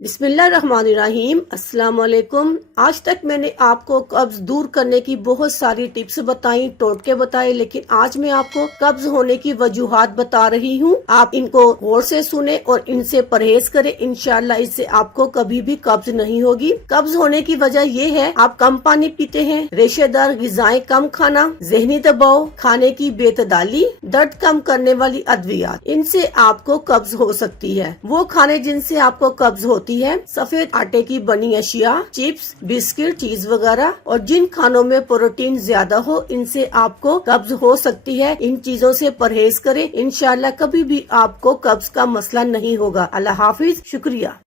बिस्मिल्लाहिर्रहमानिर्रहीम। अस्सलाम वालेकुम। आज तक मैंने आपको कब्ज दूर करने की बहुत सारी टिप्स बताई, टोटके बताए, लेकिन आज मैं आपको कब्ज होने की वजूहात बता रही हूँ। आप इनको गौर से सुने और इनसे परहेज करें। इंशाल्लाह इससे आपको कभी भी कब्ज नहीं होगी। कब्ज होने की वजह ये है, आप कम पानी पीते हैं, रेशेदार ग़िज़ाएं कम खाना, ज़हनी दबाव, खाने की बेतदाली, दर्द कम करने वाली अद्वियात, इनसे आपको कब्ज हो सकती है। वो खाने जिनसे आपको कब्ज होती है, सफेद आटे की बनी अशिया, चिप्स, बिस्किट, चीज वगैरह, और जिन खानों में प्रोटीन ज्यादा हो, इनसे आपको कब्ज हो सकती है। इन चीजों से परहेज करें, इंशाल्लाह कभी भी आपको कब्ज का मसला नहीं होगा। अल्लाह हाफिज, शुक्रिया।